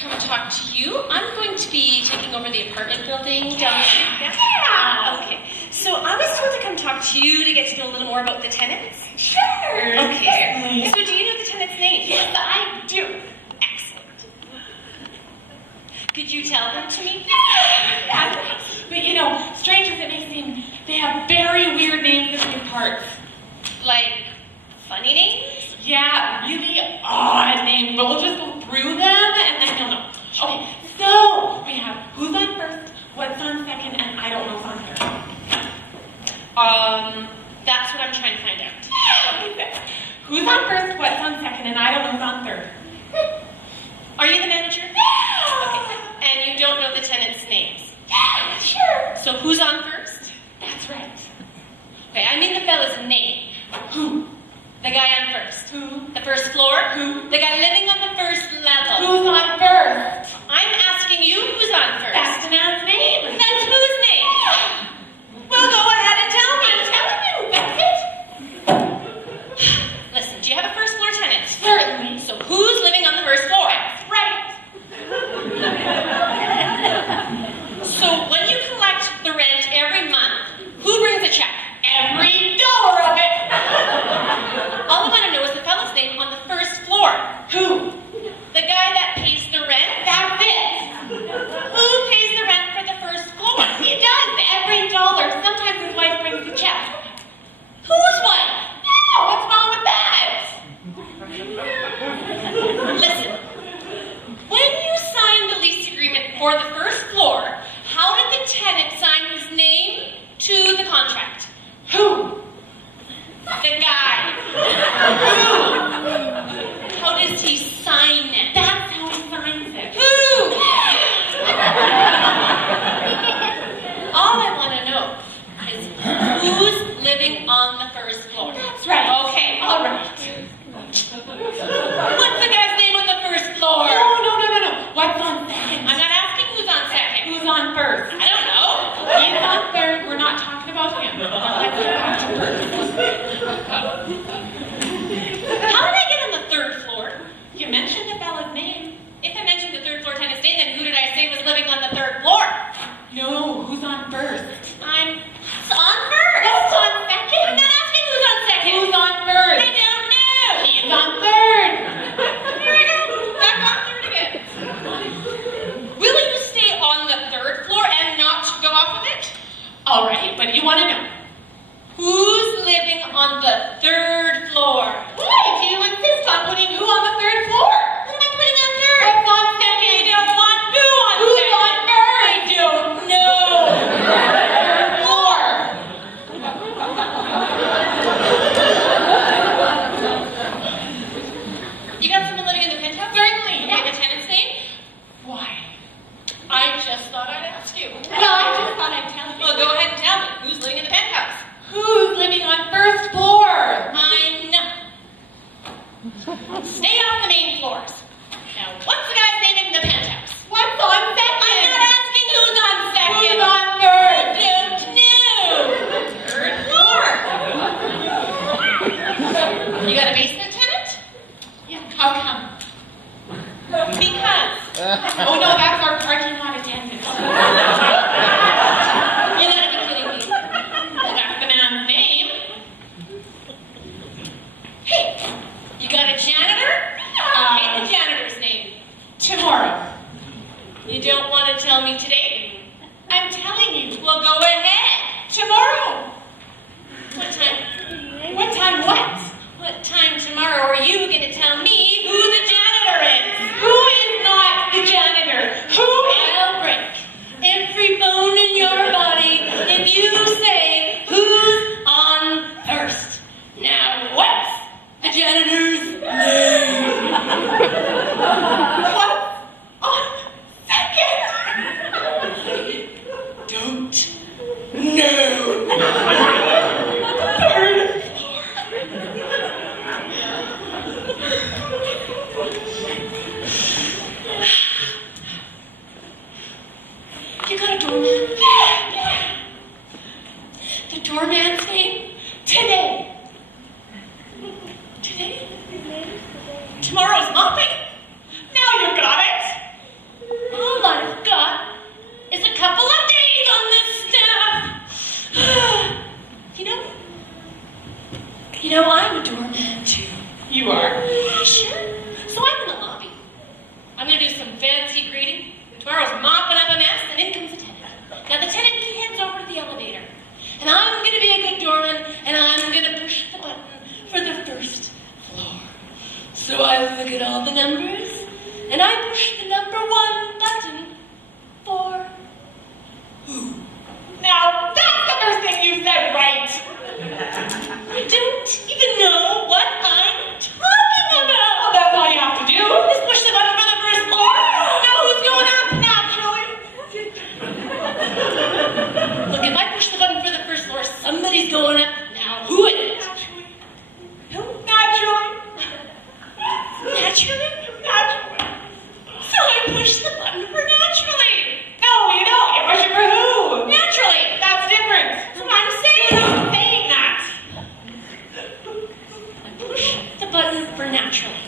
come talk to you. I'm going to be taking over the apartment building down the street. Yeah. Okay. So I was told to come talk to you to get to know a little more about the tenants. Sure. Okay. So do you know the tenant's name? Yes, I do. Excellent. Could you tell them to me? Yeah. But you know, strange as it may seem, they have very weird names in these parts. Like funny names? Yeah, really odd names, but we'll just go through them and then you'll know. Okay, so we have who's on first, what's on second, and I don't know who's on third. That's what I'm trying to find out. Who's on first, what's on second, and I don't know who's on third. Are you the manager? Okay. And you don't know the tenants' names? Yeah, sure. So who's on first? That's right. Okay, I mean the fella's name. Who? The guy on first. Who? The first floor? Who? The guy living on the first level. Who's on first? I'm asking you who's on first. That's the man's name. That's whose name? Well, go ahead and tell me. I'm telling you, that's it. Listen, do you have a first floor tenant? Certainly. So who's living on the first floor? That's right. So when you collect the rent every month, who brings a check? Every dollar of it. All I want to know is the fellow's name on the first floor. Who? The guy that pays the rent? That's it. Who pays the rent for the first floor? He does. Every dollar. Sometimes his wife brings the check. Whose wife? Yeah, what's wrong with that? Listen, when you signed the lease agreement for the first floor, how did the tenant sign his name to the contract? Who? The guy. Who? How does he sign it? That's how he signs it. Who? All I want to know is who's living on the first floor. That's right. Okay. All right. What's the guy's name on the first floor? No. What's on second? I'm not asking who's on second. Who's on first? I don't know. He's on third. We're not talking about him. Let's go back to first. How did I get on the third floor? You mentioned the fella's name. If I mentioned the third floor tenant's name, then who did I say was living on the third floor? No, who's on first? I'm on first. Who's on second? I'm not asking who's on second. Who's on first? I don't know. He's on third. Here I go. Back on third again. Will you stay on the third floor and not go off of it? All right, but you want to know. Who's living on the third floor? Why do you insist on putting who on the third floor? What am I putting on third? What's on second? I don't want who on Who's second. on third? I don't know. Third floor. You got someone living in the penthouse? Certainly. You have the tenant's name? Why? I just thought I'd ask you. Well, I just thought I'd tell you. Well, go ahead and tell me. Who's living in the penthouse? Who's living on first floor? I'm not. Stay on the main floors. Now, what's the guy's name in the penthouse? What's on second? I'm not asking who's on second. Who's on third? I don't know. Third floor. You got a basement tenant? Yeah, how come? Because. Oh no, that's our parking lot attendant. You gotta be kidding me. Well, that's the man's name. Hey, you got a janitor? Okay, the janitor's name. Tomorrow. You don't want to tell me today? I'm telling you. Well, go ahead. Tomorrow. What time? What time what? What time tomorrow are you going to tell me who the janitor is? Who is not the janitor? Who is... I'll break every bone in your body if you say who's on first. Now, what's the janitor's name? What's on second? Don't know. Third You got a doorman? Yeah. The doorman's name? Today. Today? Tomorrow's nothing. Now you got it. You are? Yeah, sure. So I'm in the lobby. I'm gonna do some fancy greeting. Tomorrow's mopping up a mess, and in comes the tenant. Now the tenant, he heads over to the elevator. And I'm gonna be a good doorman, and I'm gonna push the button for the first floor. So I look at all the numbers, and I push the number 1 button for who? Now, that's the first thing you said right. I don't even know what I'm talking about. Well, that's all you have to do. Just push the button for the first floor. Know who's going up naturally. Look, if I push the button for the first floor, somebody's going up. Now, who is it? Who? Naturally. Naturally? Naturally. So I push the button for naturally. No, you don't. You push it for who? Naturally. That's different. That's what I'm saying. You're not saying that. I push the button for naturally.